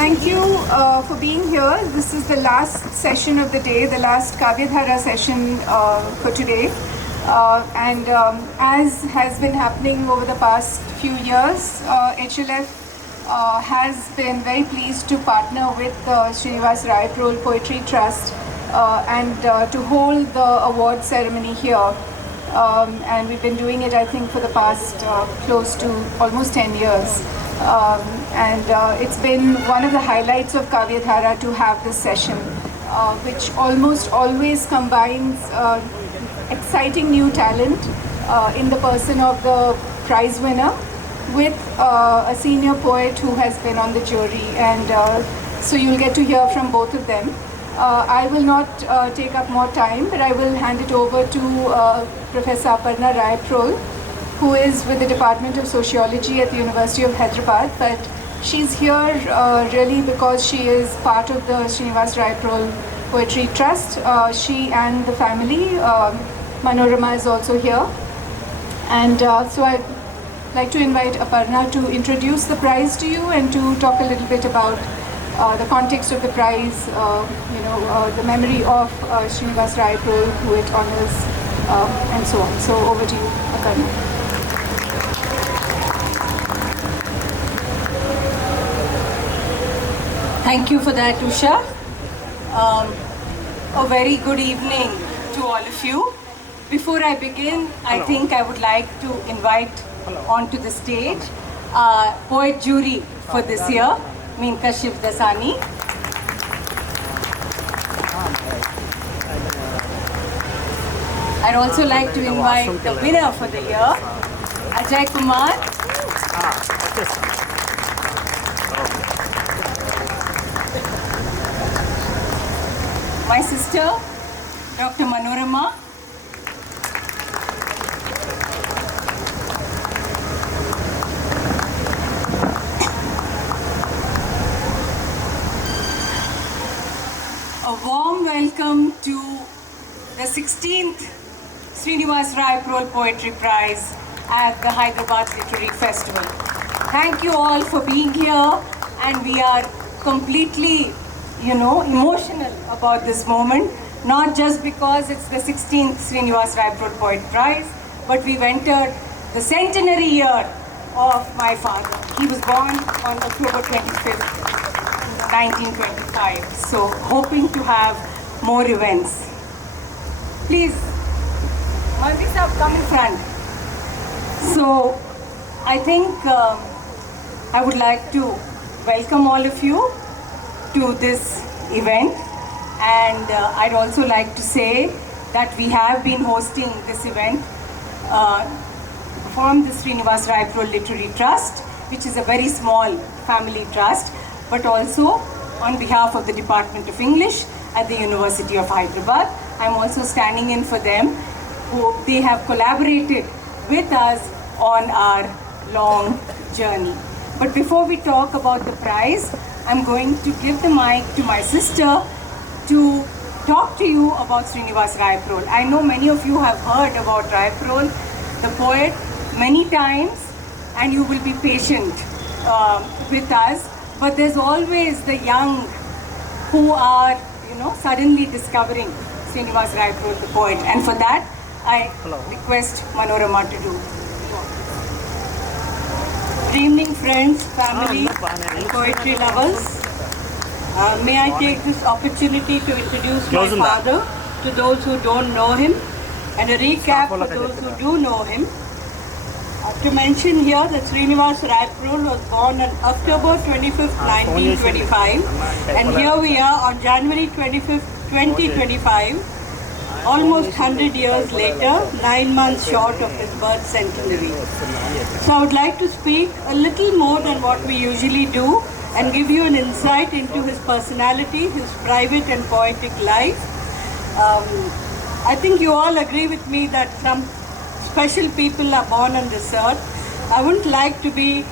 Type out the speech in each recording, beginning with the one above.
thank you for being here. This is the last session of the day, the last Kavyadhara session for today. As has been happening over the past few years, HLF has been very pleased to partner with Srinivas Rayaprol Poetry Trust to hold the award ceremony here. And we've been doing it, I think, for the past close to almost 10 years. It's been one of the highlights of Kavyadhara to have this session, which almost always combines exciting new talent in the person of the prize winner with a senior poet who has been on the jury. So you'll get to hear from both of them. I will not take up more time, but I will hand it over to Professor Aparna Rayaprol, who is with the Department of Sociology at the University of Hyderabad. But she's here really because she is part of the Srinivas Rayaprol Poetry Trust. She and the family, Manorama is also here. So I'd like to invite Aparna to introduce the prize to you and to talk a little bit about the context of the prize, the memory of Srinivas Rayaprol, who it honors, and so on. So over to you, Aparna. Thank you for that, Usha. A very good evening to all of you. Before I begin, I think I would like to invite onto the stage poet jury for this year, Menka Shivdasani. I'd also like to invite the winner for the year, Ajay Kumar. My sister, Dr. Manorama. A warm welcome to the 16th Srinivas Rayaprol Poetry Prize at the Hyderabad Literary Festival. Thank you all for being here, and we are completely, emotional about this moment, not just because it's the 16th Srinivas Rayaprol Poet Prize, but we've entered the centenary year of my father. He was born on October 25th, 1925. So, hoping to have more events. Please, Manvi sahab, come in front. So, I think I would like to welcome all of you to this event, and I'd also like to say that we have been hosting this event from the Srinivas Rayaprol Literary Trust, which is a very small family trust, but also on behalf of the Department of English at the University of Hyderabad. I'm also standing in for them. They have collaborated with us on our long journey. But before we talk about the prize, I'm going to give the mic to my sister to talk to you about Srinivas Rayaprol. I know many of you have heard about Rayaprol, the poet, many times, and you will be patient with us. But there's always the young who are, suddenly discovering Srinivas Rayaprol, the poet. And for that, I request Manorama to do. Good evening, friends, family, and poetry lovers. May I take this opportunity to introduce my father to those who don't know him, and a recap for those who do know him. To mention here that Srinivas Rayaprol was born on October 25th, 1925, and here we are on January 25th, 2025, almost 100 years later, 9 months short of his birth centenary. So I would like to speak a little more than what we usually do and give you an insight into his personality, his private and poetic life. I think you all agree with me that some special people are born on this earth. I wouldn't like to be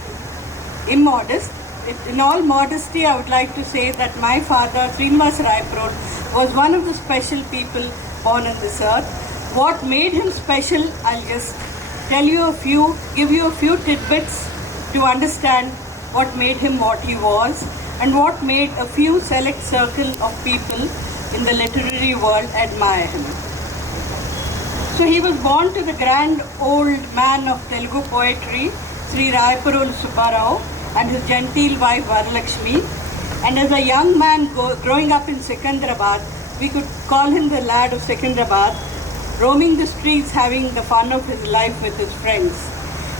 immodest. In all modesty, I would like to say that my father, Srinivas Rayaprol, was one of the special people born on this earth. What made him special, I'll just give you a few tidbits to understand what made him what he was. and what made a few select circle of people in the literary world admire him. So he was born to the grand old man of Telugu poetry, Sri Rayaprol Subbarao, and his genteel wife Varalakshmi. And as a young man growing up in Secunderabad, we could call him the lad of Secunderabad, roaming the streets, having the fun of his life with his friends.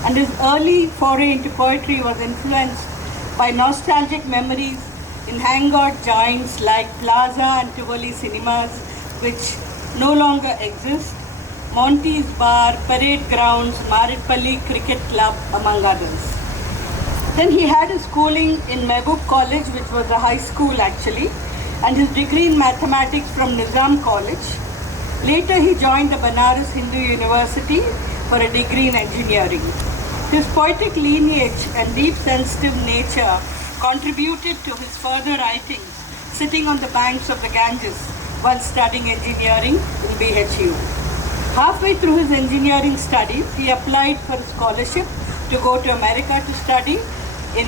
And his early foray into poetry was influenced by nostalgic memories in hangout joints like Plaza and Tivoli cinemas, which no longer exist, Monty's Bar, Parade Grounds, Maridpalli Cricket Club, among others. Then he had his schooling in Mehboob College, which was a high school actually, and his degree in mathematics from Nizam College. Later he joined the Banaras Hindu University for a degree in engineering. His poetic lineage and deep sensitive nature contributed to his further writings, sitting on the banks of the Ganges while studying engineering in BHU. Halfway through his engineering studies, he applied for a scholarship to go to America to study. In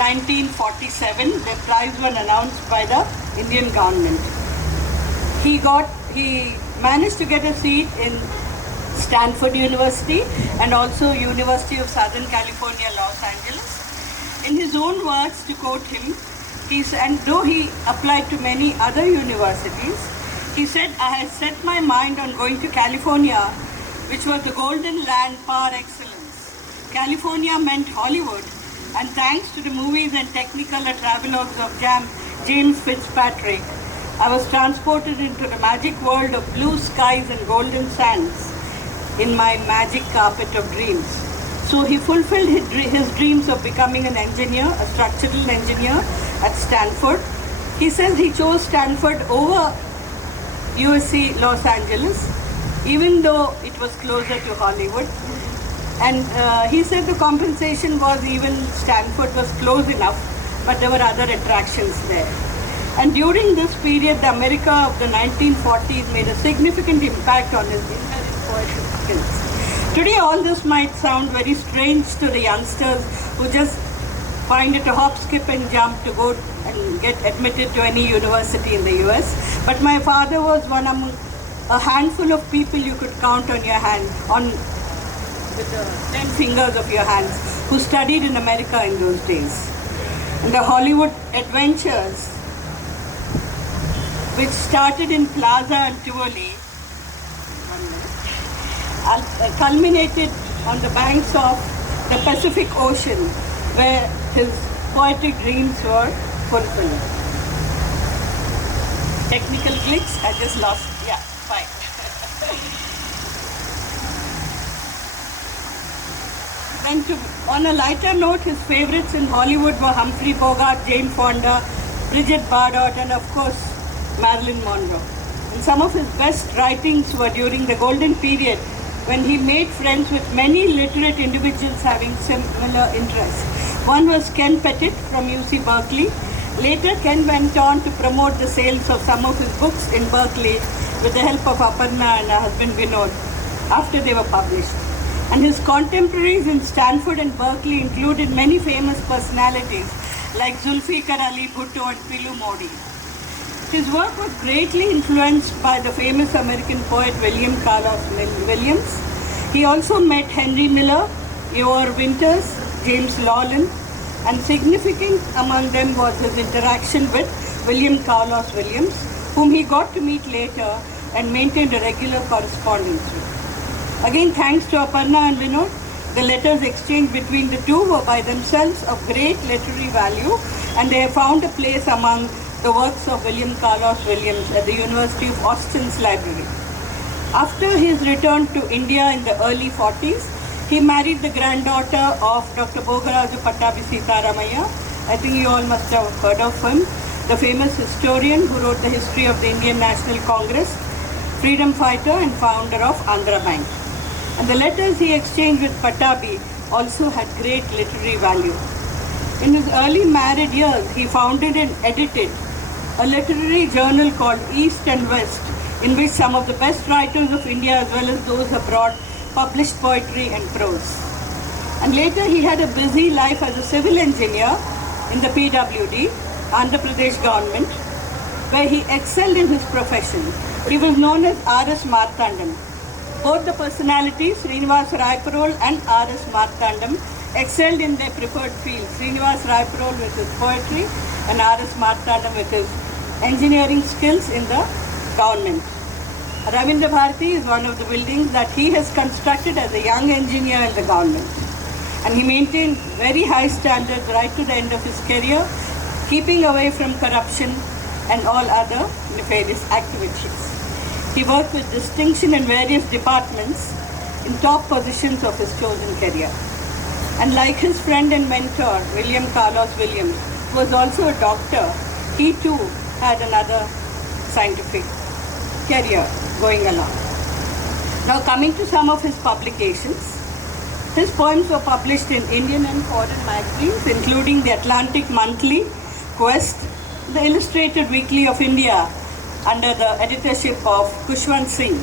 1947, the prize was announced by the Indian government. He managed to get a seat in Stanford University and also University of Southern California, Los Angeles. In his own words, to quote him, and though he applied to many other universities, he said, "I had set my mind on going to California, which was the golden land par excellence. California meant Hollywood, and thanks to the movies and technicolor travelogues of James Fitzpatrick, I was transported into the magic world of blue skies and golden sands in my magic carpet of dreams." So he fulfilled his dreams of becoming an engineer, a structural engineer at Stanford. He says he chose Stanford over USC Los Angeles, even though it was closer to Hollywood. And he said the compensation was even Stanford was close enough, but there were other attractions there. And during this period, the America of the 1940s made a significant impact on his inherent poetic skills. Today, all this might sound very strange to the youngsters who just find it a hop, skip, and jump to go and get admitted to any university in the US. But my father was one among a handful of people you could count on your hand, with the 10 fingers of your hands, who studied in America in those days. And the Hollywood adventures, which started in Plaza and Tivoli, culminated on the banks of the Pacific Ocean, where his poetic dreams were fulfilled. Technical glitch, I just lost, yeah, fine. Then on a lighter note, his favorites in Hollywood were Humphrey Bogart, Jane Fonda, Bridget Bardot, and of course, Marilyn Monroe. And some of his best writings were during the golden period when he made friends with many literate individuals having similar interests. One was Ken Pettit from UC Berkeley. Later, Ken went on to promote the sales of some of his books in Berkeley with the help of Aparna and her husband Vinod after they were published. And his contemporaries in Stanford and Berkeley included many famous personalities like Zulfikar Ali Bhutto and Pilu Modi. His work was greatly influenced by the famous American poet William Carlos Williams. He also met Henry Miller, Eeyore Winters, James Lawlin, and significant among them was his interaction with William Carlos Williams, whom he got to meet later and maintained a regular correspondence with. Again, thanks to Aparna and Vinod, the letters exchanged between the two were by themselves of great literary value, and they have found a place among the works of William Carlos Williams at the University of Austin's library. After his return to India in the early 40s, he married the granddaughter of Dr. Bogaraju Pattabi Sitaramaya. I think you all must have heard of him, the famous historian who wrote the history of the Indian National Congress, freedom fighter and founder of Andhra Bank. And the letters he exchanged with Pattabi also had great literary value. In his early married years, he founded and edited a literary journal called East and West, in which some of the best writers of India as well as those abroad published poetry and prose. And later he had a busy life as a civil engineer in the PWD, Andhra Pradesh government, where he excelled in his profession. He was known as R.S. Marthandam. Both the personalities, Srinivas Rayaprol and R.S. Marthandam, excelled in their preferred field. Srinivas Rayaprol with his poetry and R.S. Marthandam with his engineering skills in the government. Ravindra Bharati is one of the buildings that he has constructed as a young engineer in the government. And he maintained very high standards right to the end of his career, keeping away from corruption and all other nefarious activities. He worked with distinction in various departments in top positions of his chosen career. And like his friend and mentor, William Carlos Williams, who was also a doctor, he too had another scientific career going along. Now coming to some of his publications, his poems were published in Indian and foreign magazines, including the Atlantic Monthly, Quest, the Illustrated Weekly of India, under the editorship of Kushwant Singh.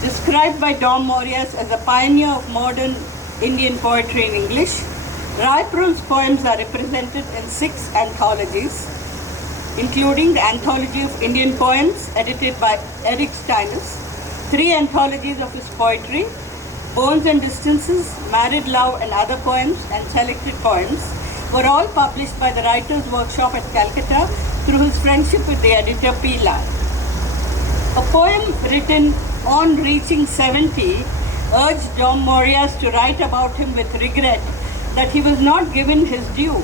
Described by Dom Morias as a pioneer of modern Indian poetry in English, Rayaprol's poems are represented in 6 anthologies, including the Anthology of Indian Poems, edited by Eric Steinus, 3 anthologies of his poetry, Bones and Distances, Married Love and Other Poems, and Selected Poems, were all published by the Writers' Workshop at Calcutta through his friendship with the editor P. Lal. A poem written on reaching 70 urged Dom Morias to write about him with regret that he was not given his due.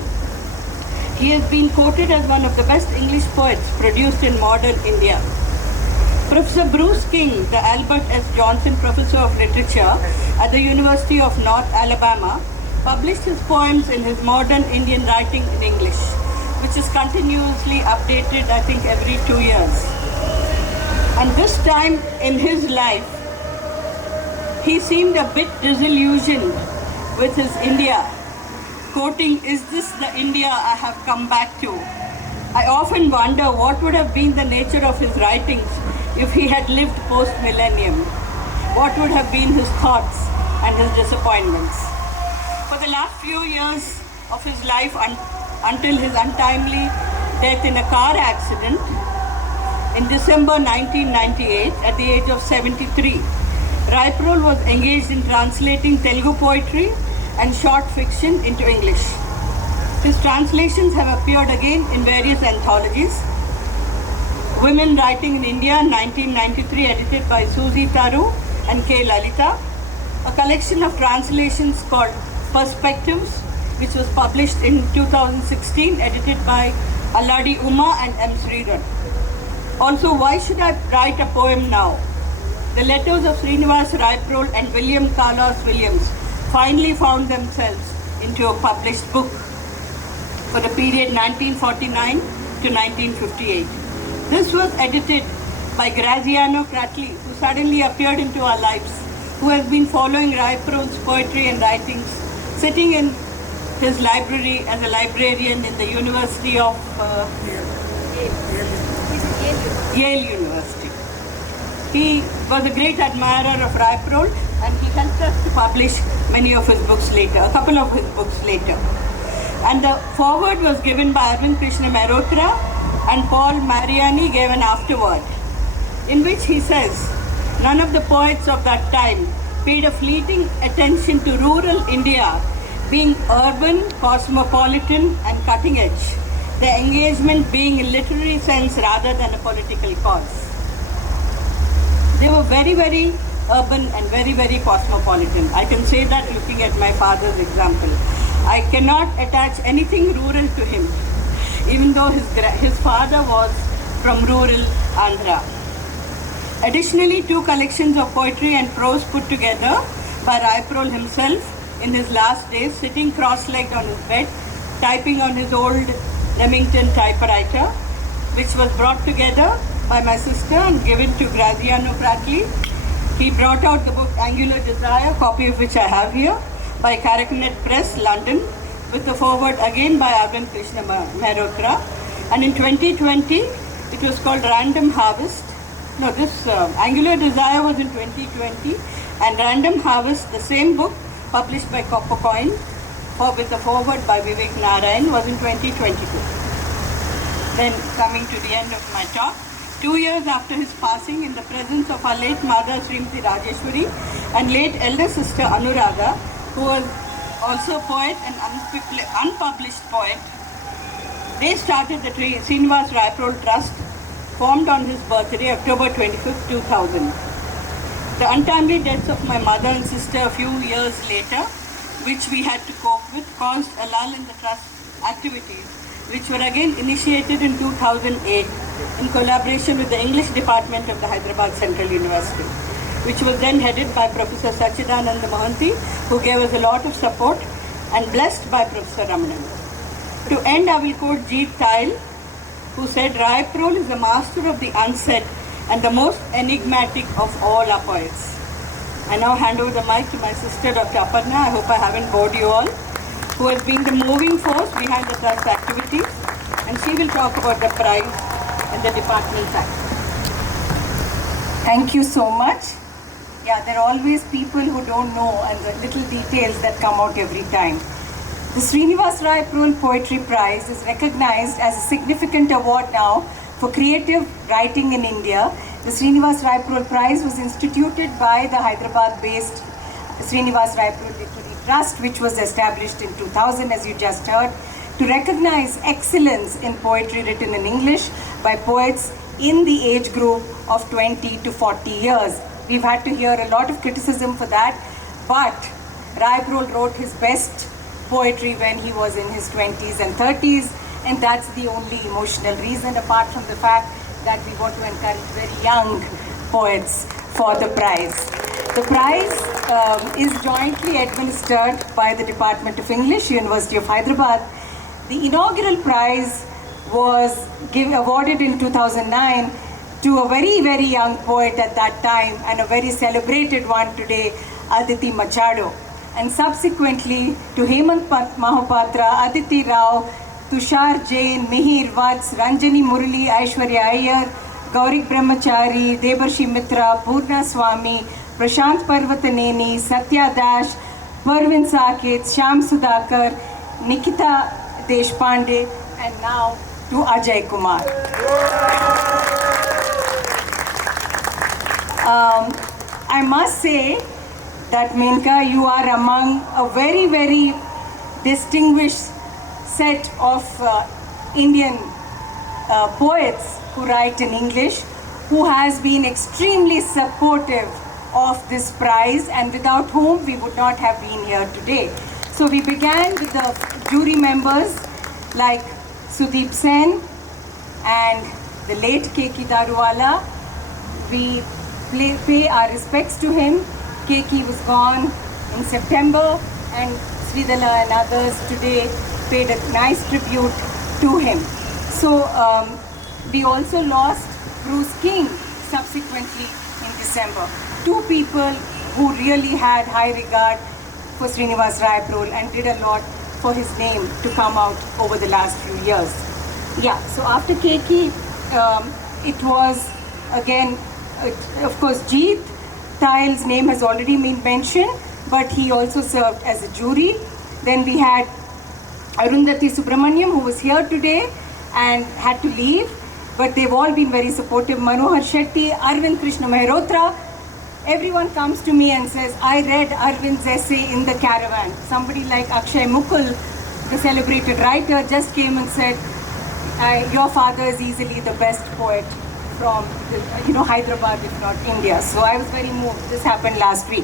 He has been quoted as one of the best English poets produced in modern India. Professor Bruce King, the Albert S. Johnson Professor of Literature at the University of North Alabama, published his poems in his Modern Indian Writing in English, which is continuously updated, I think, every 2 years. And this time in his life, he seemed a bit disillusioned with his India, quoting, "Is this the India I have come back to?" I often wonder what would have been the nature of his writings if he had lived post-millennium. What would have been his thoughts and his disappointments? For the last few years of his life, until his untimely death in a car accident in December 1998 at the age of 73, Rayaprol was engaged in translating Telugu poetry and short fiction into English. His translations have appeared again in various anthologies. Women Writing in India, 1993, edited by Susie Taru and K. Lalita. A collection of translations called Perspectives, which was published in 2016, edited by Alladi Uma and M. Sridhar. Also, Why Should I Write a Poem Now? The letters of Srinivas Rayaprol and William Carlos Williams finally found themselves into a published book for the period 1949 to 1958. This was edited by Graziano Cratli, who suddenly appeared into our lives, who has been following Rayaprol's poetry and writings, sitting in his library as a librarian in the University of Yale University. He was a great admirer of Rayaprol, and he helped us to publish many of his books later, a couple of his books later. And the foreword was given by Arvind Krishna Mehrotra, and Paul Mariani gave an afterword, in which he says, "None of the poets of that time paid a fleeting attention to rural India being urban, cosmopolitan, and cutting edge, their engagement being in literary sense rather than a political cause." They were very, very urban and very, very cosmopolitan. I can say that looking at my father's example. I cannot attach anything rural to him, even though his father was from rural Andhra. Additionally, 2 collections of poetry and prose put together by Rayaprol himself in his last days, sitting cross-legged on his bed, typing on his old Remington typewriter, which was brought together by my sister and given to Graziano Cratli. He brought out the book Angular Desire, copy of which I have here, by Caracanet Press, London, with the foreword again by Arvind Krishna Mehrotra. And in 2020, it was called Random Harvest. No, this Angular Desire was in 2020, and Random Harvest, the same book, published by Coppercoin, with a foreword by Vivek Narayan was in 2022. Then coming to the end of my talk, 2 years after his passing, in the presence of our late mother Srimati Rajeshwari and late elder sister Anuradha, who was also a poet and unpublished poet, they started the Srinivas Rayaprol Trust, formed on his birthday, October 25th, 2000. The untimely deaths of my mother and sister a few years later, which we had to cope with, caused a lull in the trust's activities, which were again initiated in 2008 in collaboration with the English Department of the Hyderabad Central University, which was then headed by Professor Sachidananda Mohanty, who gave us a lot of support, and blessed by Professor Ramanan. To end, I will quote Jeet Tile, who said, "Rayaprol is the master of the unsaid and the most enigmatic of all our poets." I now hand over the mic to my sister, Dr. Aparna. I hope I haven't bored you all, who has been the moving force behind the trust activities, and she will talk about the prize and the department's act. Thank you so much. Yeah, there are always people who don't know and the little details that come out every time. The Srinivas Rayaprol Poetry Prize is recognized as a significant award now for creative writing in India. The Srinivas Rayaprol Prize was instituted by the Hyderabad-based Srinivas Rayaprol Literary Trust, which was established in 2000, as you just heard, to recognize excellence in poetry written in English by poets in the age group of 20 to 40 years. We've had to hear a lot of criticism for that, but Rayaprol wrote his best poetry when he was in his 20s and 30s, and that's the only emotional reason, apart from the fact that we want to encourage very young poets for the prize. The prize is jointly administered by the Department of English, University of Hyderabad. The inaugural prize was awarded in 2009 to a very, very young poet at that time, and a very celebrated one today, Aditi Machado. And subsequently to Hemant Mahapatra, Aditi Rao, Tushar Jain, Mihir Vats, Ranjani Murali, Aishwarya Iyer, Gaurik Brahmachari, Debarshi Mitra, Purna Swami, Prashant Parvataneni, Satya Dash, Parvin Saket, Shyam Sudhakar, Nikita Deshpande, and now to Ajay Kumar. I must say that, Menka, you are among a very, very distinguished set of Indian poets who write in English, who has been extremely supportive of this prize, and without whom we would not have been here today. So we began with the jury members like Sudeep Sen and the late K.K. Daruwala. We pay our respects to him. K.K. was gone in September, and Sridhala and others today paid a nice tribute to him. So we also lost Bruce King subsequently in December. Two people who really had high regard for Srinivas Rayaprol and did a lot for his name to come out over the last few years. Yeah, so after K.K., it was again, of course, Jeet Tile's name has already been mentioned, but he also served as a jury. Then we had Arundhati Subramaniam, who was here today and had to leave, but they've all been very supportive. Manohar Shetty, Arvind Krishna Mehrotra. Everyone comes to me and says, I read Arvind's essay in the caravan. Somebody like Akshay Mukul, the celebrated writer, just came and said, your father is easily the best poet from Hyderabad, if not India. So I was very moved. This happened last week.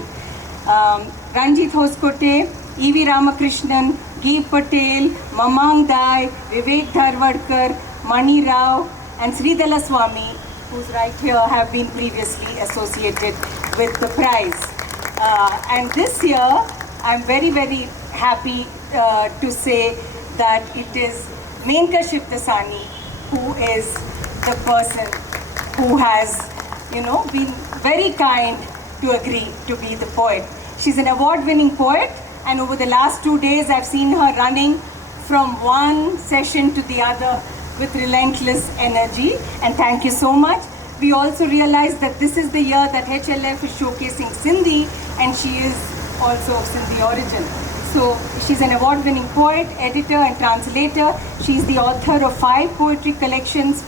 Ranjit Hoskote, E.V. Ramakrishnan, Geet Patel, Mamang Dai, Vivek Dharwadkar, Mani Rao, and Sridhala Swami, who's right here, have been previously associated with the prize. And this year, I'm very, very happy to say that it is Menka Shivdasani who is the person who has, been very kind to agree to be the poet. She's an award-winning poet, and over the last 2 days, I've seen her running from one session to the other with relentless energy, and thank you so much. We also realized that this is the year that HLF is showcasing Sindhi, and she is also of Sindhi origin. So she's an award-winning poet, editor and translator. She's the author of 5 poetry collections,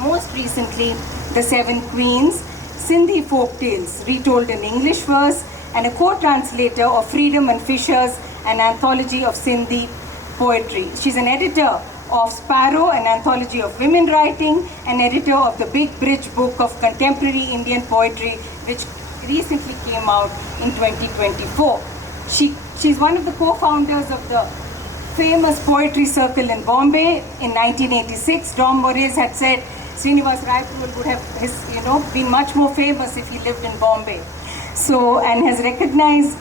most recently The 7 Queens, Sindhi folk tales retold in English verse, and a co-translator of Freedom and Fishers, an anthology of Sindhi poetry. She's an editor of Sparrow, an anthology of women writing, and editor of the Big Bridge book of contemporary Indian poetry, which recently came out in 2024. She's one of the co-founders of the famous poetry circle in Bombay in 1986. Dom Moraes had said Srinivas Rayaprol would have been much more famous if he lived in Bombay. So, and has recognized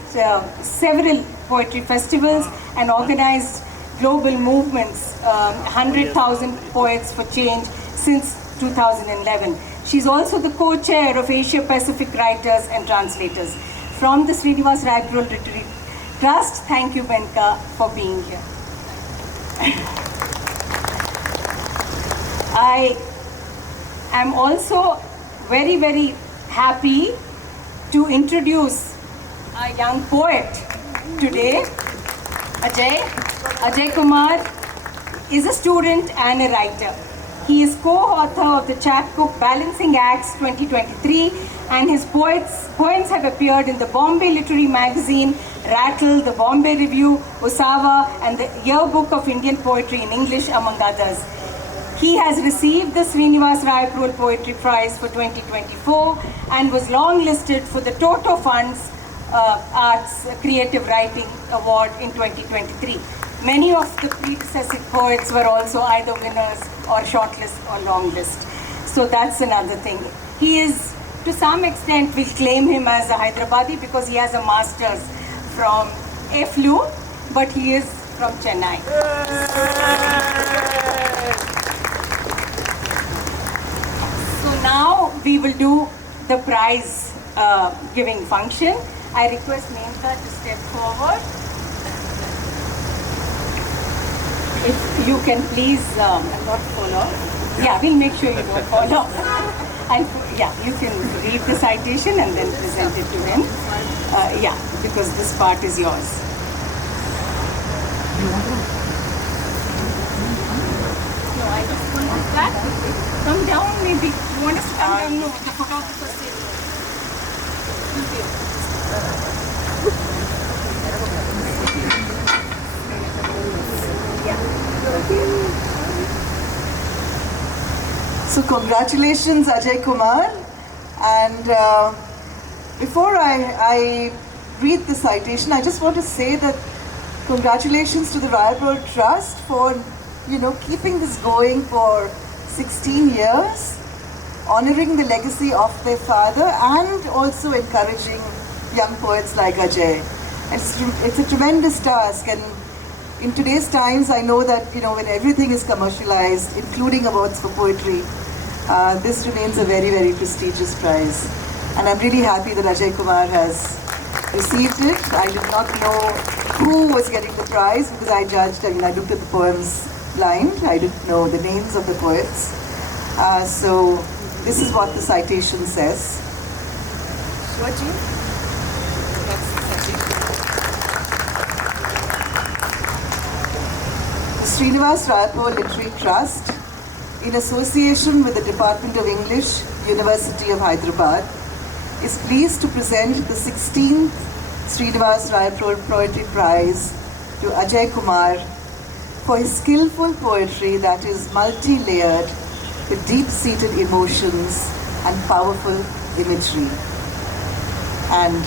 several poetry festivals and organized global movements, 100,000 Poets for Change since 2011. She's also the co-chair of Asia Pacific Writers and Translators. From the Srinivas Rayaprol Literary Trust, thank you, Menka, for being here. I am also very, very happy to introduce a young poet today, Ajay. Ajay Kumar is a student and a writer. He is co-author of the chapbook Balancing Acts 2023, and his poems have appeared in the Bombay Literary Magazine, Rattle, the Bombay Review, Usawa, and the Yearbook of Indian Poetry in English, among others. He has received the Srinivas Rayaprol Poetry Prize for 2024 and was longlisted for the Toto Fund's Arts Creative Writing Award in 2023. Many of the predecessing poets were also either winners or shortlist or longlist. So that's another thing. He is, to some extent, we'll claim him as a Hyderabadi because he has a master's from FLU, but he is from Chennai. So now we will do the prize giving function. I request Menka to step forward. If you can please not fall off. Yeah, we'll make sure you don't fall off. And yeah, you can read the citation and then present it to him. Yeah, because this part is yours. No, I just want it back. Come down maybe. You want us to come down? No, the photographer said So congratulations, Ajay Kumar. And before I read the citation, I just want to say that congratulations to the Rayaprol Trust for, keeping this going for 16 years, honoring the legacy of their father and also encouraging young poets like Ajay. It's a tremendous task, and in today's times, I know that, when everything is commercialized, including awards for poetry, this remains a very, very prestigious prize. And I'm really happy that Ajay Kumar has received it. I did not know who was getting the prize because I looked at the poems blind. I didn't know the names of the poets. So this is what the citation says. The Srinivas Rayaprol Literary Trust, in association with the Department of English, University of Hyderabad, is pleased to present the 16th Srinivas Rayaprol Poetry Prize to Ajay Kumar for his skillful poetry that is multi-layered with deep-seated emotions and powerful imagery. And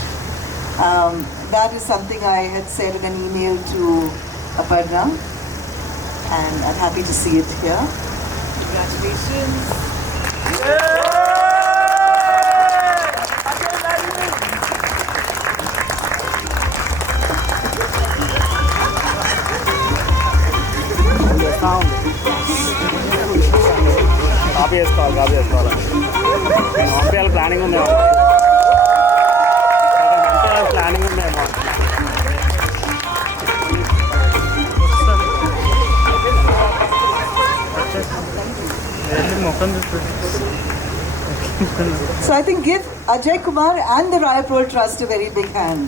that is something I had said in an email to Aparna, and I'm happy to see it here. Congratulations. Copy వేసుకోవాలి పంపించాలి planning ఉందేమో planning ఉందేమో So I think give Ajay Kumar and the Rayaprol Trust a very big hand.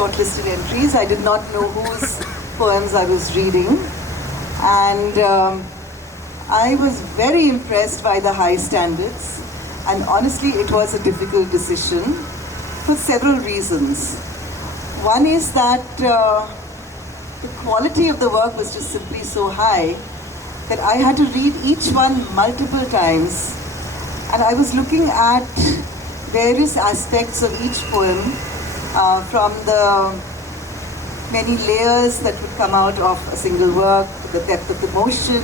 shortlisted entries. I did not know whose poems I was reading. And I was very impressed by the high standards. And honestly, it was a difficult decision for several reasons. One is that the quality of the work was just simply so high that I had to read each one multiple times. And I was looking at various aspects of each poem, from the many layers that would come out of a single work, the depth of the motion,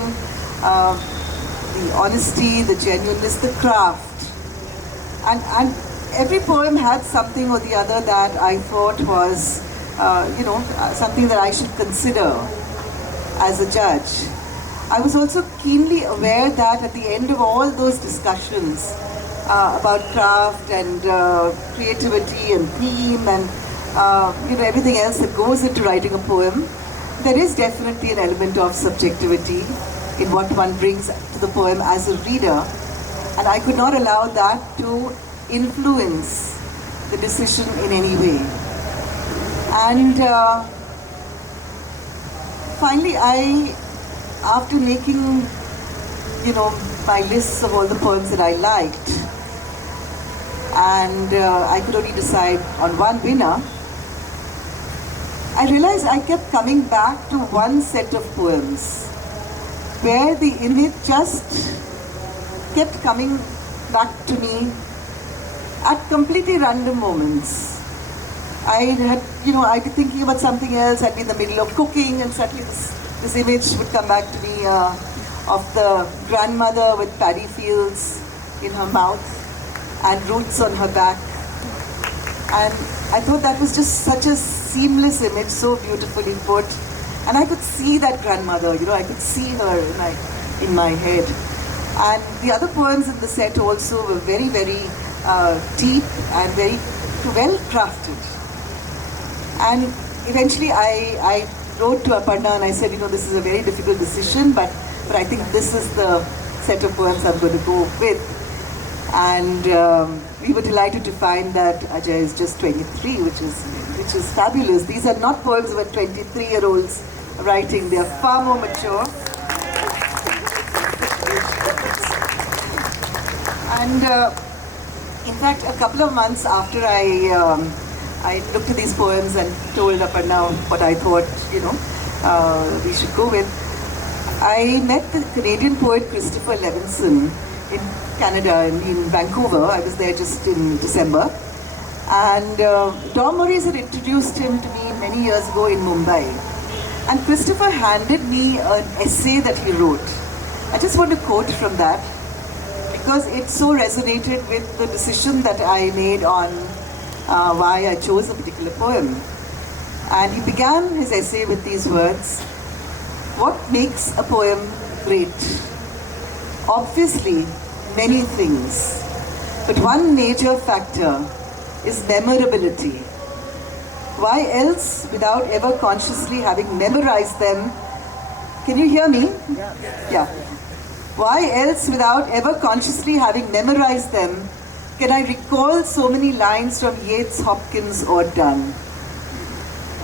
the honesty, the genuineness, the craft. And every poem had something or the other that I thought was, something that I should consider as a judge. I was also keenly aware that at the end of all those discussions about craft and creativity and theme and everything else that goes into writing a poem, there is definitely an element of subjectivity in what one brings to the poem as a reader. And I could not allow that to influence the decision in any way. And finally, after making, my lists of all the poems that I liked, and I could only decide on one winner, I realized I kept coming back to one set of poems where the image just kept coming back to me at completely random moments. I'd be thinking about something else, I'd be in the middle of cooking, and suddenly this image would come back to me of the grandmother with paddy fields in her mouth and roots on her back. And I thought that was just such a seamless image, so beautifully put. And I could see that grandmother, I could see her in my head. And the other poems in the set also were very, very deep and very well crafted. And eventually I wrote to Aparna and I said, this is a very difficult decision, but I think this is the set of poems I'm going to go with. And we were delighted to find that Ajay is just 23, which is fabulous. These are not poems of 23-year-olds writing. They are far more mature. And in fact, a couple of months after I looked at these poems and told Aparna what I thought, we should go with, I met the Canadian poet Christopher Levinson in Canada, in Vancouver. I was there just in December. And Dom Maurice had introduced him to me many years ago in Mumbai. And Christopher handed me an essay that he wrote. I just want to quote from that because it so resonated with the decision that I made on why I chose a particular poem. And he began his essay with these words: "What makes a poem great? Obviously, many things, but one major factor is memorability. Why else, without ever consciously having memorized them, can you hear me? Yeah. Why else, without ever consciously having memorized them, can I recall so many lines from Yeats, Hopkins, or Donne?"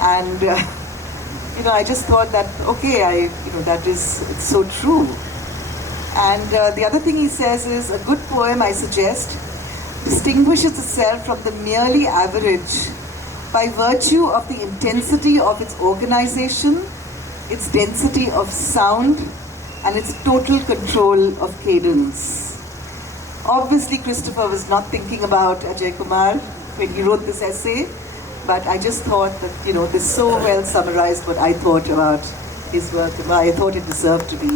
And I just thought that, okay, it's so true. And the other thing he says is, a good poem, I suggest, distinguishes itself from the merely average by virtue of the intensity of its organization, its density of sound, and its total control of cadence. Obviously, Christopher was not thinking about Ajay Kumar when he wrote this essay, but I just thought that, this so well summarized what I thought about his work and why I thought it deserved to be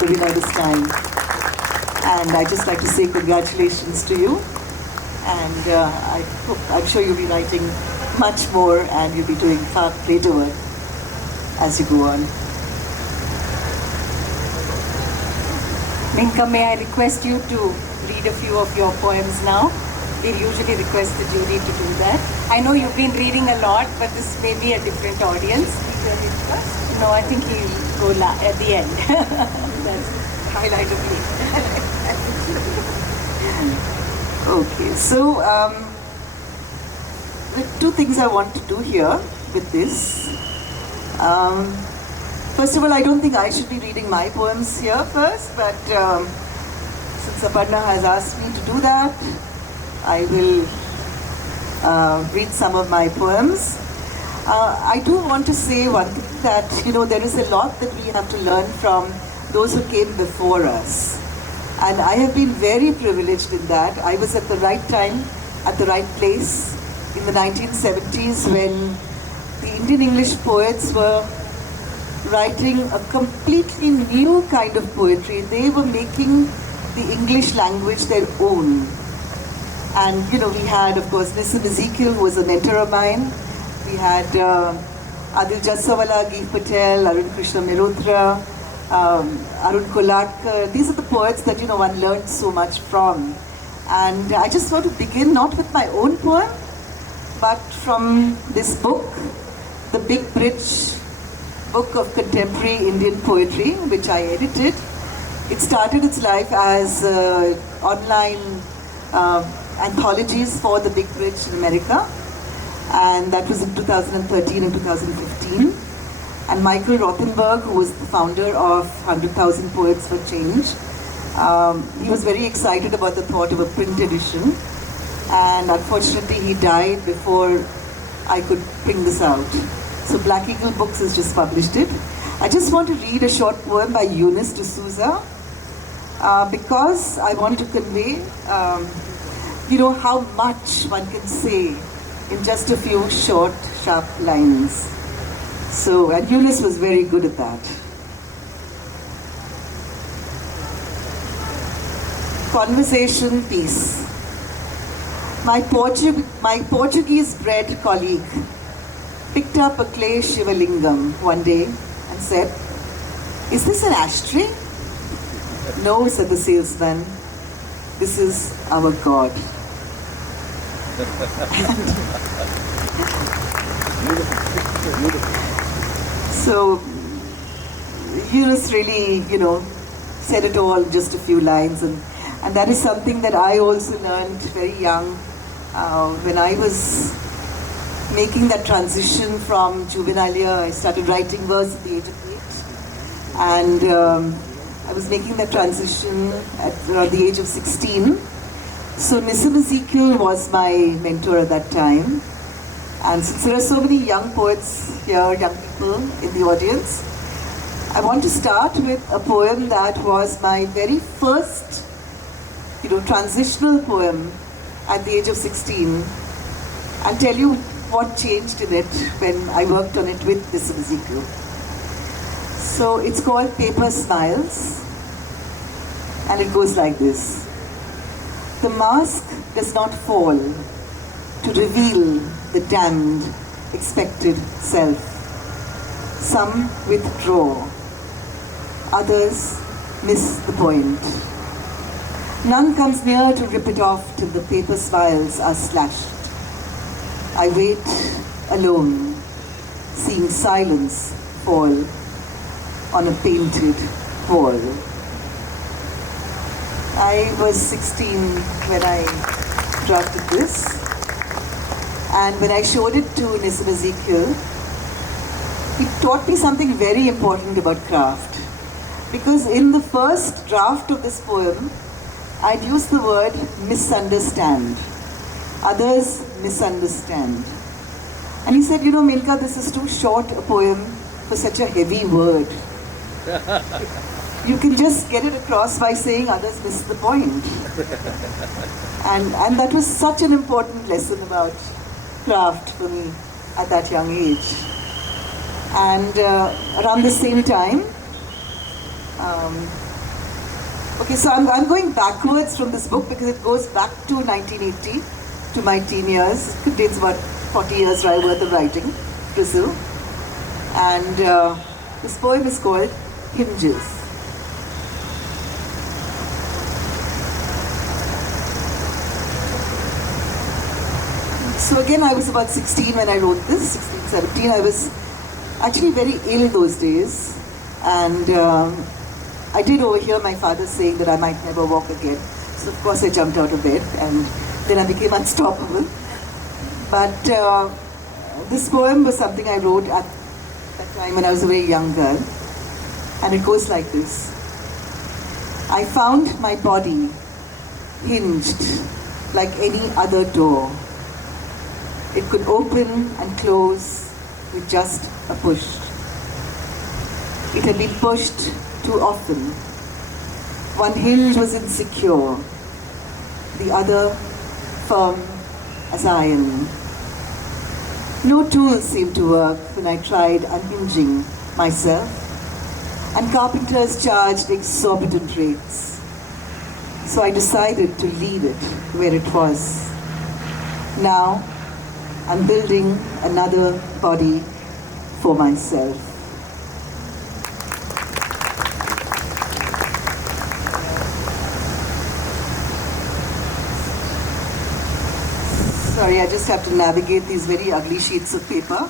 the winner this time. And I'd just like to say congratulations to you. And I'm sure you'll be writing much more and you'll be doing far greater work as you go on. Menka, may I request you to read a few of your poems now? We usually request the jury to do that. I know you've been reading a lot, but this may be a different audience. No, I think he'll go at the end. That's the highlight of me. Okay, so there are two things I want to do here with this. First of all, I don't think I should be reading my poems here first, but since Aparna has asked me to do that, I will read some of my poems. I do want to say one thing, that there is a lot that we have to learn from those who came before us. And I have been very privileged in that. I was at the right time, at the right place in the 1970s when the Indian English poets were writing a completely new kind of poetry. They were making the English language their own. And we had, of course, Nissim Ezekiel, who was a mentor of mine. We had Adil Jassawala, Geet Patel, Arun Krishna Mehrotra, Arun Kolhatkar. These are the poets that one learned so much from. And I just want to begin not with my own poem, but from this book, The Big Bridge, Book of Contemporary Indian Poetry, which I edited. It started its life as online anthologies for The Big Bridge in America, and that was in 2013 and 2015. And Michael Rothenberg, who was the founder of 100,000 Poets for Change, he was very excited about the thought of a print edition, and unfortunately he died before I could bring this out. So Black Eagle Books has just published it. I just want to read a short poem by Eunice D'Souza because I want to convey how much one can say in just a few short, sharp lines. So, and Eunice was very good at that. Conversation piece. My Portuguese-bred colleague picked up a clay Shivalingam one day and said, "Is this an ashtray?" "No," said the salesman. "This is our God." So, Eunice really, said it all in just a few lines, and that is something that I also learned very young when I was making that transition from juvenilia. I started writing verse at the age of 8, and I was making that transition at around the age of 16. So Nissim Ezekiel was my mentor at that time. And since there are so many young poets here, young people in the audience, I want to start with a poem that was my very first, transitional poem at the age of 16, and tell you what changed in it when I worked on it with Nissim Ezekiel. So it's called Paper Smiles, and it goes like this. The mask does not fall to reveal the damned, expected self. Some withdraw, others miss the point. None comes near to rip it off till the paper smiles are slashed. I wait alone, seeing silence fall on a painted wall. I was 16 when I drafted this, and when I showed it to Nissim Ezekiel, he taught me something very important about craft. Because in the first draft of this poem, I'd used the word misunderstand. Others misunderstand. And he said, Menka, this is too short a poem for such a heavy word. You can just get it across by saying others miss the point. And that was such an important lesson about craft for me at that young age. And around the same time, okay, so I'm going backwards from this book because it goes back to 1980, to my teen years. It contains about 40 years worth of writing, Brazil. And this poem is called Hinges. So again, I was about 16 when I wrote this, 16, 17. I was actually very ill those days. And I did overhear my father saying that I might never walk again. So of course I jumped out of bed and then I became unstoppable. But this poem was something I wrote at that time when I was a very young girl. And it goes like this. I found my body hinged like any other door. It could open and close with just a push. It had been pushed too often. One hinge was insecure, the other firm as iron. No tools seemed to work when I tried unhinging myself, and carpenters charged exorbitant rates. So I decided to leave it where it was. Now, I'm building another body for myself. Sorry, I just have to navigate these very ugly sheets of paper.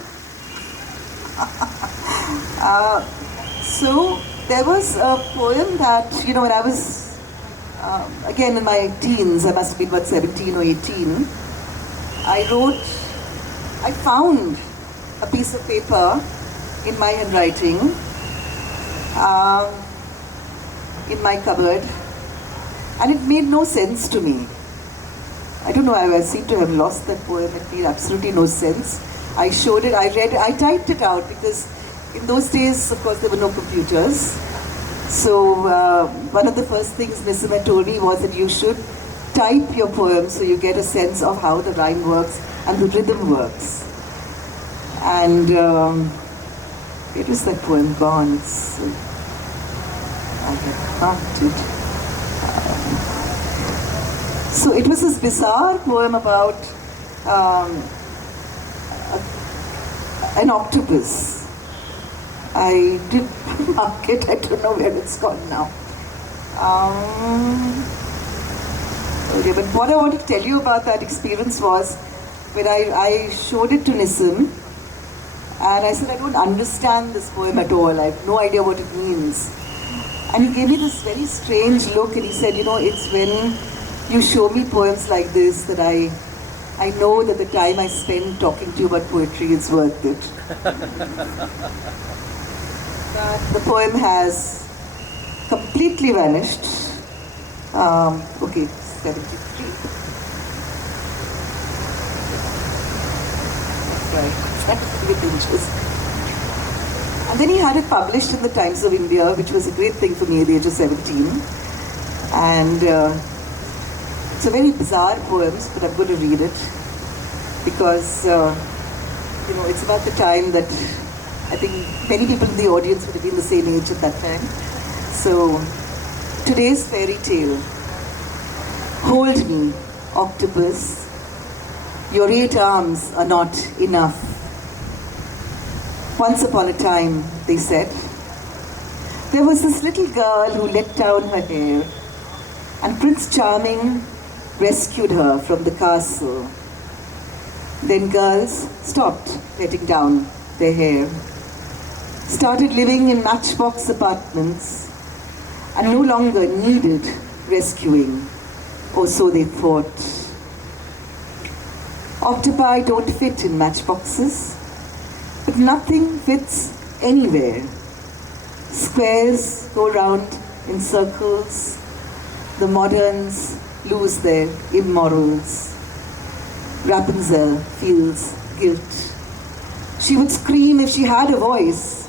So there was a poem that, when I was, again in my teens, I must have been about 17 or 18, I found a piece of paper in my handwriting, in my cupboard, and it made no sense to me. I don't know, I seem to have lost that poem. It made absolutely no sense. I showed it, I read it, I typed it out because in those days, of course, there were no computers. So one of the first things Nisima told me was that you should type your poem so you get a sense of how the rhyme works and the rhythm works. And it was that poem gone. I had marked it. So it was this bizarre poem about an octopus. I did mark it, I don't know where it's gone now. Okay, but what I want to tell you about that experience was when I showed it to Nissim, and I said, I don't understand this poem at all, I have no idea what it means. And he gave me this very strange look and he said, it's when you show me poems like this that I know that the time I spend talking to you about poetry is worth it. The poem has completely vanished. Okay, 73. That's right, with inches. And then he had it published in the Times of India, which was a great thing for me at the age of 17. And it's a very bizarre poem, but I'm going to read it because, it's about the time that I think many people in the audience would have been the same age at that time. So, today's fairy tale. Hold me, octopus. Your 8 arms are not enough. Once upon a time, they said, there was this little girl who let down her hair, and Prince Charming rescued her from the castle. Then girls stopped letting down their hair, started living in matchbox apartments, and no longer needed rescuing, or so they thought. Octopi don't fit in matchboxes, but nothing fits anywhere. Squares go round in circles. The moderns lose their immorals. Rapunzel feels guilt. She would scream if she had a voice,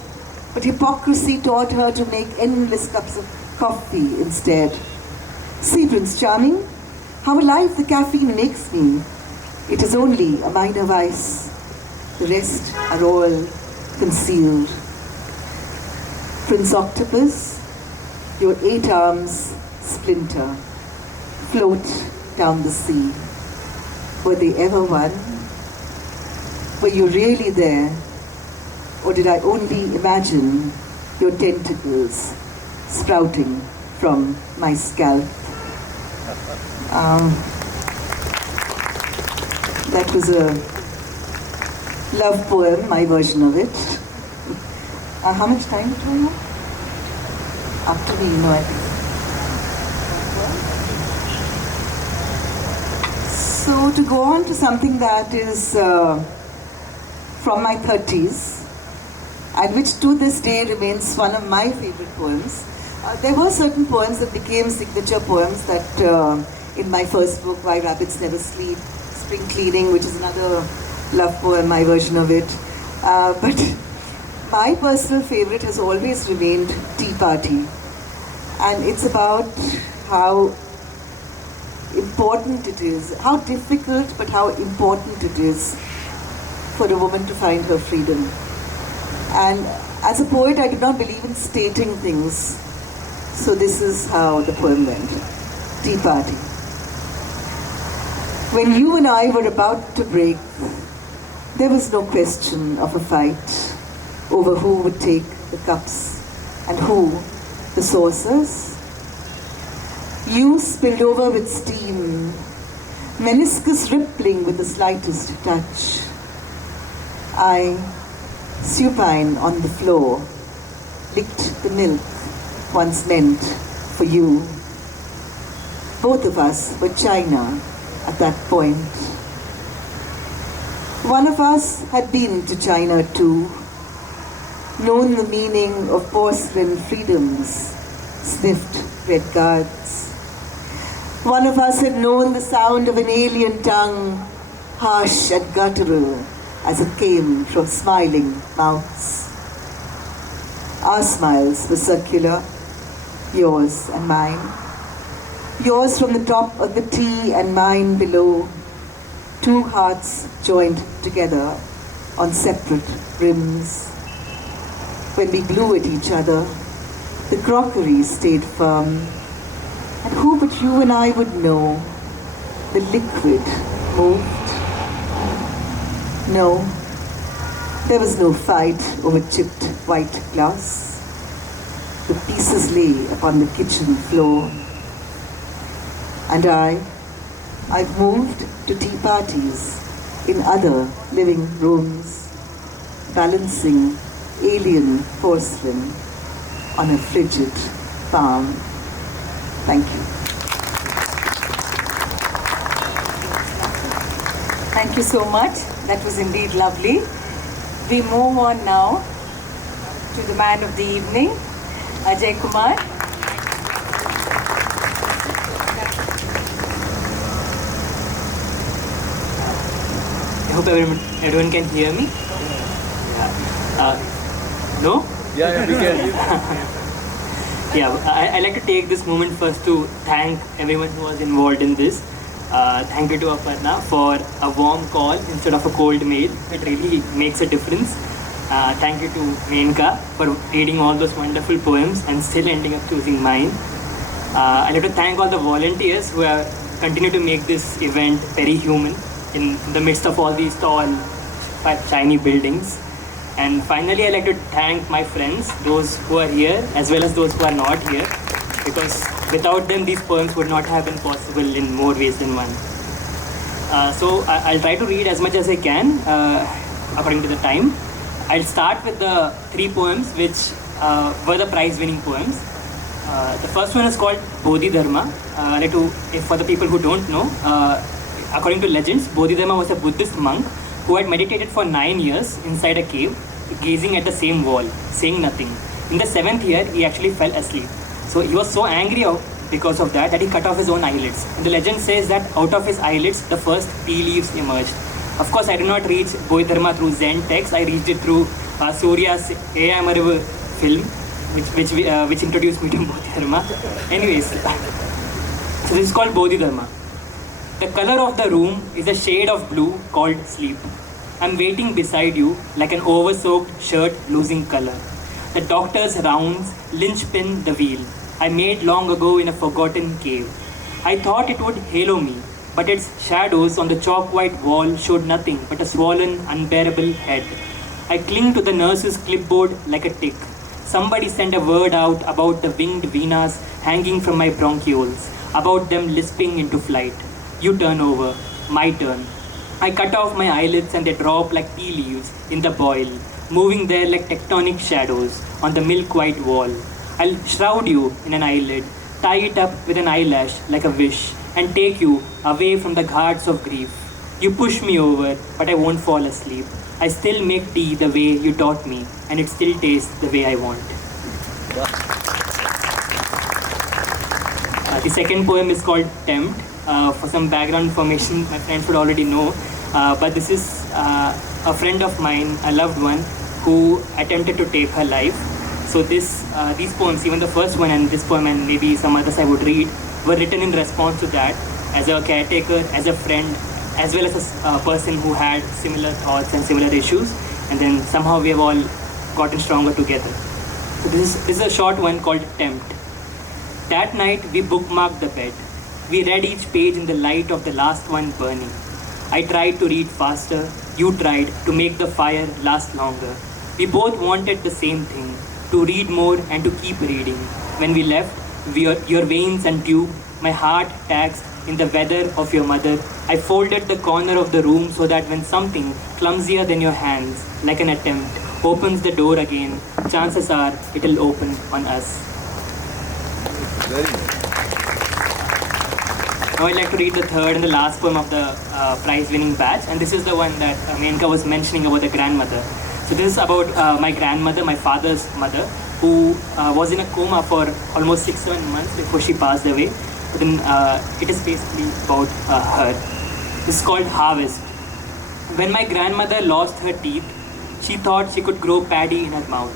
but hypocrisy taught her to make endless cups of coffee instead. See, Prince Charming, how alive the caffeine makes me. It is only a minor vice. The rest are all concealed. Prince Octopus, your 8 arms splinter, float down the sea. Were they ever one? Were you really there? Or did I only imagine your tentacles sprouting from my scalp? That was a love poem, my version of it. How much time do I have? After me, I think. So to go on to something that is from my 30s, and which to this day remains one of my favorite poems. There were certain poems that became signature poems that in my first book, Why Rabbits Never Sleep, Spring Cleaning, which is another love poem, my version of it. But my personal favorite has always remained Tea Party. And it's about how important it is, how difficult but how important it is for a woman to find her freedom. And as a poet, I do not believe in stating things. So this is how the poem went. Tea Party. When you and I were about to break, there was no question of a fight over who would take the cups and who the saucers. You spilled over with steam, meniscus rippling with the slightest touch. I, supine on the floor, licked the milk once meant for you. Both of us were China at that point. One of us had been to China too, known the meaning of porcelain freedoms, sniffed red guards. One of us had known the sound of an alien tongue, harsh and guttural, as it came from smiling mouths. Our smiles were circular, yours and mine. Yours from the top of the tea and mine below. Two hearts joined together on separate rims. When we blew at each other, the crockery stayed firm. And who but you and I would know the liquid moved? No, there was no fight over chipped white glass. The pieces lay upon the kitchen floor. And I've moved to tea parties in other living rooms, balancing alien porcelain on a frigid palm. Thank you. Thank you so much. That was indeed lovely. We move on now to the man of the evening, Ajay Kumar. I hope everyone can hear me. No? Yeah, we can. Yeah, I like to take this moment first to thank everyone who was involved in this. Thank you to Aparna for a warm call instead of a cold mail. It really makes a difference. Thank you to Menka for reading all those wonderful poems and still ending up choosing mine. I'd like to thank all the volunteers who have continued to make this event very human in the midst of all these tall, shiny buildings. And finally, I'd like to thank my friends, those who are here as well as those who are not here, because without them, these poems would not have been possible in more ways than one. So I'll try to read as much as I can according to the time. I'll start with the three poems which were the prize-winning poems. The first one is called Bodhidharma. For the people who don't know, according to legends, Bodhidharma was a Buddhist monk who had meditated for 9 years inside a cave, gazing at the same wall, saying nothing. In the 7th year, he actually fell asleep. So he was so angry because of that he cut off his own eyelids. And the legend says that out of his eyelids, the first tea leaves emerged. Of course, I did not reach Bodhidharma through Zen text. I reached it through Surya's A.I. Marivu film, which introduced me to Bodhidharma. Anyways, so this is called Bodhidharma. The color of the room is a shade of blue called sleep. I'm waiting beside you like an over-soaked shirt losing color. The doctor's rounds linchpin the wheel I made long ago in a forgotten cave. I thought it would halo me, but its shadows on the chalk-white wall showed nothing but a swollen, unbearable head. I cling to the nurse's clipboard like a tick. Somebody sent a word out about the winged Venas hanging from my bronchioles, about them lisping into flight. You turn over, my turn. I cut off my eyelids and they drop like tea leaves in the boil, moving there like tectonic shadows on the milk-white wall. I'll shroud you in an eyelid, tie it up with an eyelash like a wish, and take you away from the guards of grief. You push me over, but I won't fall asleep. I still make tea the way you taught me, and it still tastes the way I want. The second poem is called Tempt. For some background information, my friends would already know, but this is a friend of mine, a loved one, who attempted to take her life. So these poems, even the first one and this poem and maybe some others I would read, were written in response to that, as a caretaker, as a friend, as well as a person who had similar thoughts and similar issues, and then somehow we have all gotten stronger together. So this is a short one called Tempt. That night we bookmarked the bed. We read each page in the light of the last one burning. I tried to read faster, you tried to make the fire last longer. We both wanted the same thing, to read more and to keep reading. When we left, your veins and tube, my heart taxed in the weather of your mother, I folded the corner of the room so that when something clumsier than your hands, like an attempt, opens the door again, chances are it'll open on us. Now I'd like to read the third and the last poem of the prize-winning batch, and this is the one that Menka was mentioning about the grandmother. So this is about my grandmother, my father's mother, who was in a coma for almost 6-7 months before she passed away. But then it is basically about her. This is called Harvest. When my grandmother lost her teeth, she thought she could grow paddy in her mouth.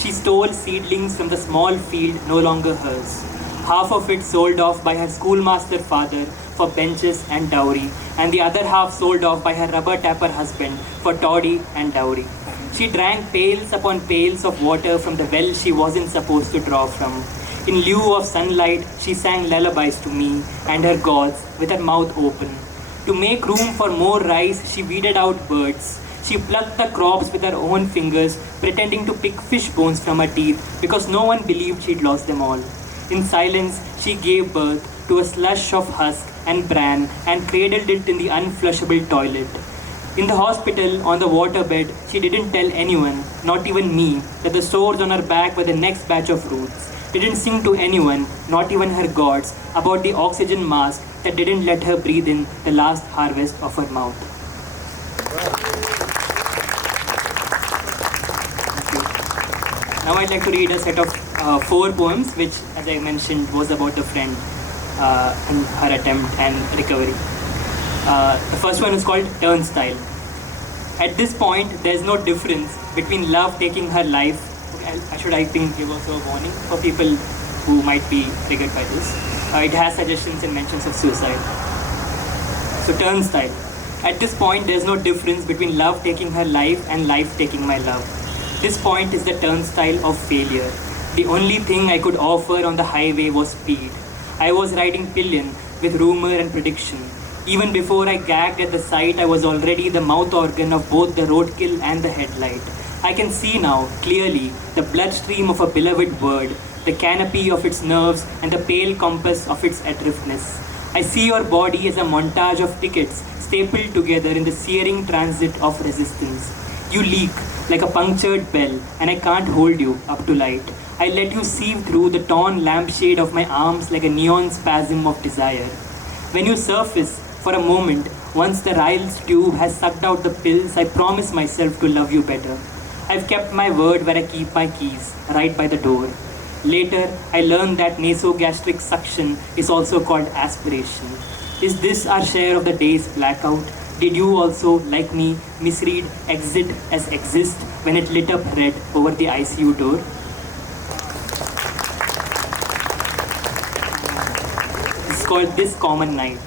She stole seedlings from the small field no longer hers. Half of it sold off by her schoolmaster father for benches and dowry, and the other half sold off by her rubber tapper husband for toddy and dowry. She drank pails upon pails of water from the well she wasn't supposed to draw from. In lieu of sunlight, she sang lullabies to me and her gods with her mouth open. To make room for more rice, she weeded out birds. She plucked the crops with her own fingers, pretending to pick fish bones from her teeth because no one believed she'd lost them all. In silence, she gave birth to a slush of husk and bran and cradled it in the unflushable toilet. In the hospital, on the waterbed, she didn't tell anyone, not even me, that the sores on her back were the next batch of roots. Didn't sing to anyone, not even her gods, about the oxygen mask that didn't let her breathe in the last harvest of her mouth. Now I'd like to read a set of 4 poems, which, as I mentioned, was about the friend and her attempt and recovery. The first one is called Turnstile. At this point, there's no difference between love taking her life. I think give also a warning for people who might be triggered by this. It has suggestions and mentions of suicide. So Turnstile. At this point, there's no difference between love taking her life and life taking my love. This point is the turnstile of failure. The only thing I could offer on the highway was speed. I was riding pillion with rumor and prediction. Even before I gagged at the sight, I was already the mouth organ of both the roadkill and the headlight. I can see now, clearly, the bloodstream of a beloved bird, the canopy of its nerves, and the pale compass of its adriftness. I see your body as a montage of tickets stapled together in the searing transit of resistance. You leak like a punctured bell, and I can't hold you up to light. I let you sieve through the torn lampshade of my arms like a neon spasm of desire. When you surface, for a moment, once the Ryle's tube has sucked out the pills, I promise myself to love you better. I've kept my word where I keep my keys, right by the door. Later, I learned that nasogastric suction is also called aspiration. Is this our share of the day's blackout? Did you also, like me, misread exit as exist when it lit up red over the ICU door? It's called This Common Night.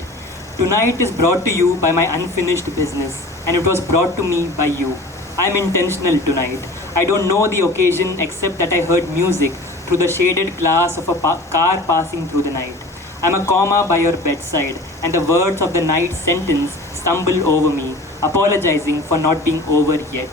Tonight is brought to you by my unfinished business, and it was brought to me by you. I'm intentional tonight. I don't know the occasion except that I heard music through the shaded glass of a car passing through the night. I'm a comma by your bedside, and the words of the night's sentence stumble over me, apologizing for not being over yet.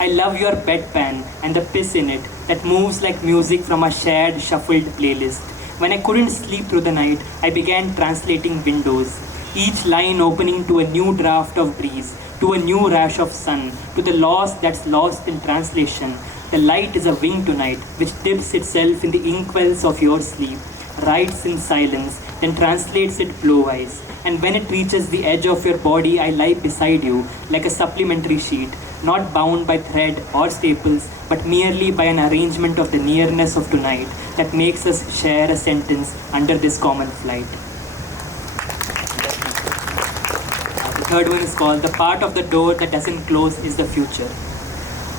I love your bedpan and the piss in it that moves like music from a shared, shuffled playlist. When I couldn't sleep through the night, I began translating windows, each line opening to a new draft of breeze, to a new rash of sun, to the loss that's lost in translation. The light is a wing tonight, which dips itself in the inkwells of your sleep, rides in silence, then translates it flow-wise. And when it reaches the edge of your body, I lie beside you like a supplementary sheet, not bound by thread or staples, but merely by an arrangement of the nearness of tonight that makes us share a sentence under this common flight. The third one is called The Part of the Door That Doesn't Close is the Future.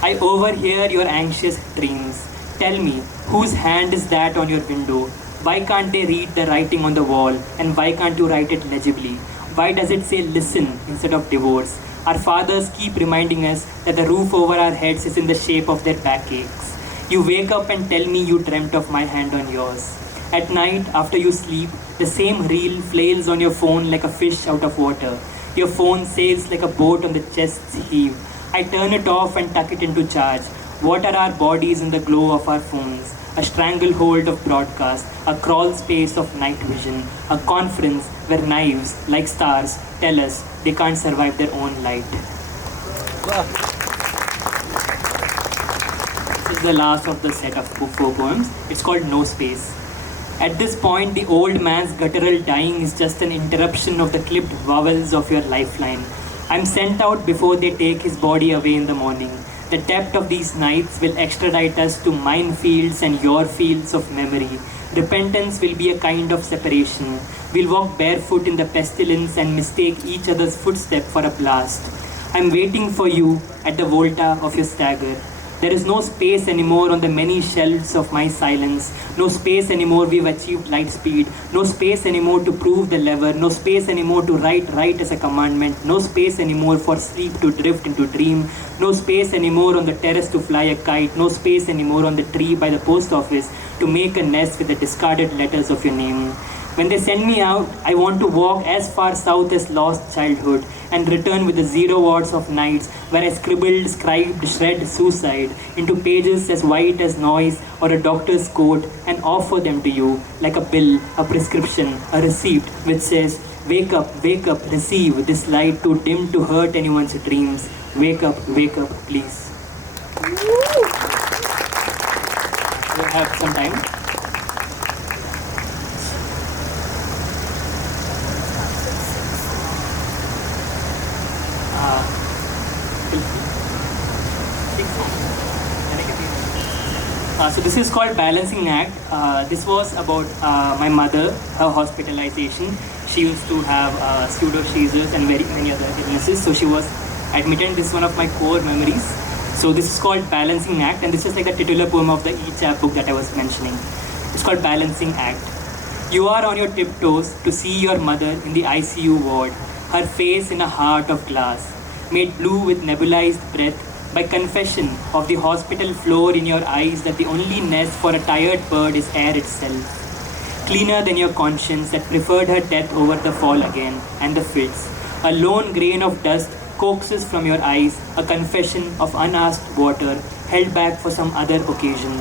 I overhear your anxious dreams. Tell me, whose hand is that on your window? Why can't they read the writing on the wall? And why can't you write it legibly? Why does it say listen instead of divorce? Our fathers keep reminding us that the roof over our heads is in the shape of their backaches. You wake up and tell me you dreamt of my hand on yours. At night, after you sleep, the same reel flails on your phone like a fish out of water. Your phone sails like a boat on the chest's heave. I turn it off and tuck it into charge. What are our bodies in the glow of our phones? A stranglehold of broadcast, a crawl space of night vision, a conference where knives, like stars, tell us they can't survive their own light. This is the last of the set of 4 poems. It's called No Space. At this point, the old man's guttural dying is just an interruption of the clipped vowels of your lifeline. I'm sent out before they take his body away in the morning. The depth of these nights will extradite us to minefields and your fields of memory. Repentance will be a kind of separation. We'll walk barefoot in the pestilence and mistake each other's footstep for a blast. I'm waiting for you at the volta of your stagger. There is no space anymore on the many shelves of my silence. No space anymore, we've achieved light speed. No space anymore to prove the lever. No space anymore to write right as a commandment. No space anymore for sleep to drift into dream. No space anymore on the terrace to fly a kite. No space anymore on the tree by the post office to make a nest with the discarded letters of your name. When they send me out, I want to walk as far south as lost childhood and return with the 0 words of nights where I scribbled, shred suicide into pages as white as noise or a doctor's coat and offer them to you like a bill, a prescription, a receipt which says, wake up, receive this light too dim to hurt anyone's dreams. Wake up, please. We have some time. So this is called Balancing Act. This was about my mother, her hospitalization. She used to have pseudo-seizures and many other illnesses. So she was admitted. This is one of my core memories. So this is called Balancing Act, and this is like a titular poem of the E-Chap book that I was mentioning. It's called Balancing Act. You are on your tiptoes to see your mother in the ICU ward, her face in a heart of glass, made blue with nebulized breath by confession of the hospital floor in your eyes that the only nest for a tired bird is air itself. Cleaner than your conscience that preferred her death over the fall again and the fits. A lone grain of dust coaxes from your eyes a confession of unasked water held back for some other occasion.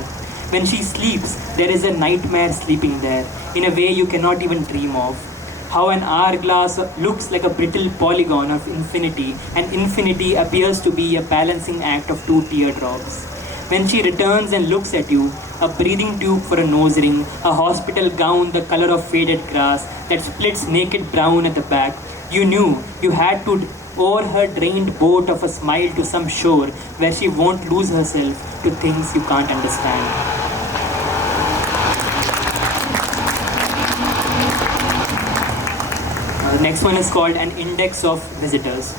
When she sleeps, there is a nightmare sleeping there in a way you cannot even dream of. How an hourglass looks like a brittle polygon of infinity, and infinity appears to be a balancing act of 2 teardrops. When she returns and looks at you, a breathing tube for a nose ring, a hospital gown the color of faded grass that splits naked brown at the back, you knew you had to oar her drained boat of a smile to some shore where she won't lose herself to things you can't understand. The next one is called An Index of Visitors.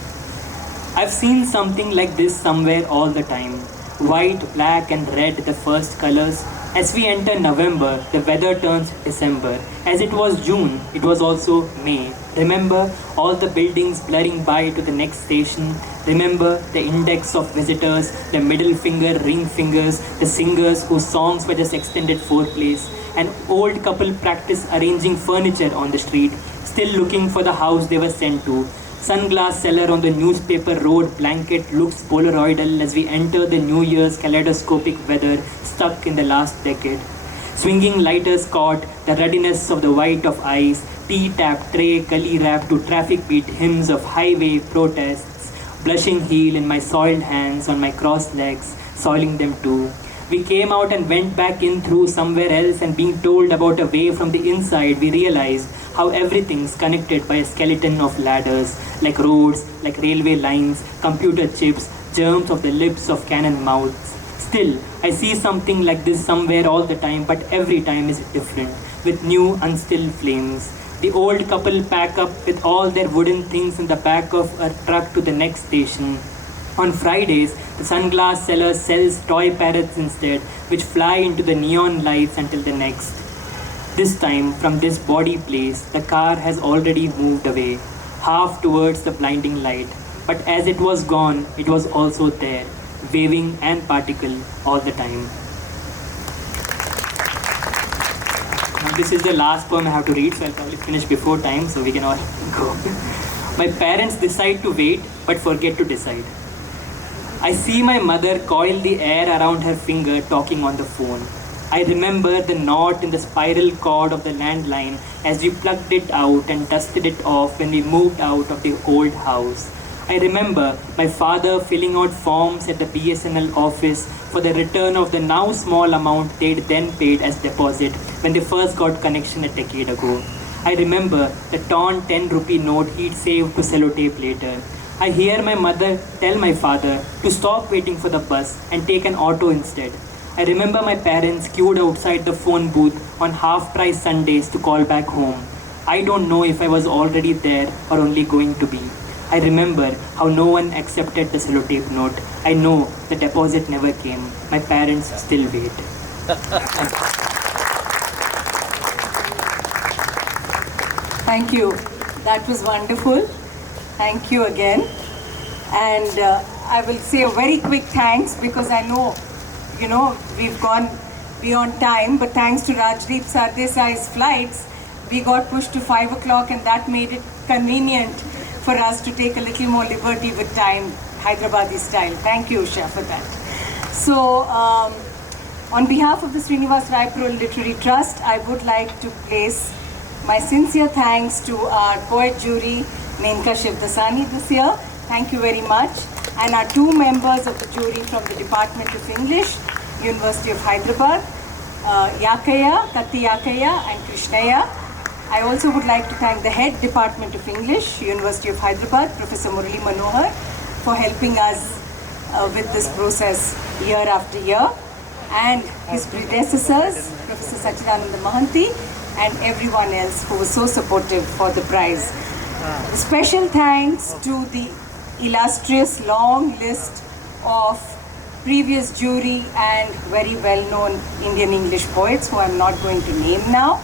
I've seen something like this somewhere all the time. White, black and red, the first colors. As we enter November, the weather turns December. As it was June, it was also May. Remember all the buildings blurring by to the next station. Remember the index of visitors, the middle finger, ring fingers, the singers whose songs were just extended foreplays. An old couple practice arranging furniture on the street, still looking for the house they were sent to. Sunglass seller on the newspaper road blanket looks polaroidal as we enter the New Year's kaleidoscopic weather stuck in the last decade. Swinging lighters caught, the ruddiness of the white of ice, tea-tap tray, gully rap to traffic beat hymns of highway protests, blushing heel in my soiled hands on my crossed legs, soiling them too. We came out and went back in through somewhere else, and being told about a way from the inside, we realized how everything's connected by a skeleton of ladders, like roads, like railway lines, computer chips, germs of the lips of cannon mouths. Still, I see something like this somewhere all the time, but every time is different, with new unstilled flames. The old couple pack up with all their wooden things in the back of a truck to the next station. On Fridays, the sunglass seller sells toy parrots instead, which fly into the neon lights until the next. This time, from this body place, the car has already moved away, half towards the blinding light. But as it was gone, it was also there, waving and particle all the time. Now, this is the last poem I have to read, so I'll probably finish before time so we can all go. My parents decide to wait, but forget to decide. I see my mother coil the air around her finger talking on the phone. I remember the knot in the spiral cord of the landline as we plucked it out and dusted it off when we moved out of the old house. I remember my father filling out forms at the BSNL office for the return of the now small amount they'd then paid as deposit when they first got connection a decade ago. I remember the torn 10 rupee note he'd saved to sellotape later. I hear my mother tell my father to stop waiting for the bus and take an auto instead. I remember my parents queued outside the phone booth on half-price Sundays to call back home. I don't know if I was already there or only going to be. I remember how no one accepted the sellotape note. I know the deposit never came. My parents still wait. Thank you. That was wonderful. Thank you again. And I will say a very quick thanks because I know, we've gone beyond time, but thanks to Rajdeep Sardesai's flights, we got pushed to 5 o'clock and that made it convenient for us to take a little more liberty with time, Hyderabadi style. Thank you, Usha, for that. So, on behalf of the Srinivas Rayaprol Literary Trust, I would like to place my sincere thanks to our poet jury, Menka Shivdasani this year. Thank you very much. And our two members of the jury from the Department of English, University of Hyderabad, Yakaya, Katti Yakaya and Krishnaya. I also would like to thank the head Department of English, University of Hyderabad, Professor Murali Manohar, for helping us with this process year after year, and his predecessors, Professor Sachidananda Mahanti, and everyone else who was so supportive for the prize. Special thanks to the illustrious long list of previous jury and very well-known Indian English poets who I'm not going to name now.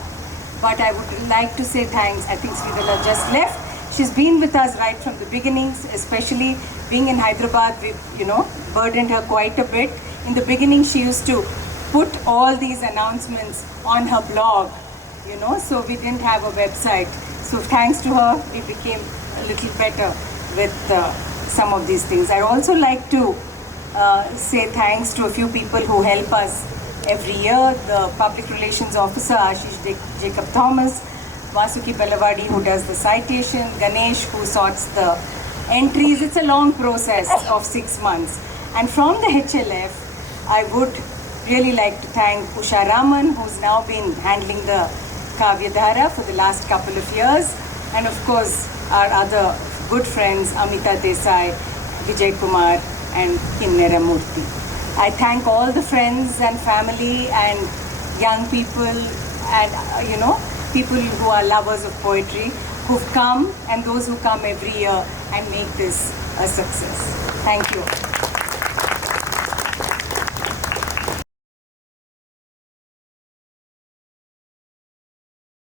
But I would like to say thanks. I think Sridhara just left. She's been with us right from the beginnings, especially being in Hyderabad. We've, burdened her quite a bit. In the beginning, she used to put all these announcements on her blog, so we didn't have a website. So thanks to her, we became a little better with some of these things. I'd also like to say thanks to a few people who help us every year. The Public Relations Officer, Ashish Jacob Thomas, Vasuki Bellavadi, who does the citation, Ganesh, who sorts the entries. It's a long process of 6 months. And from the HLF, I would really like to thank Usha Raman, who's now been handling the Kavyadhara for the last couple of years. And of course, our other good friends, Amita Desai, Vijay Kumar, and Kinnera Murthy. I thank all the friends and family and young people and, people who are lovers of poetry, who've come and those who come every year and make this a success. Thank you.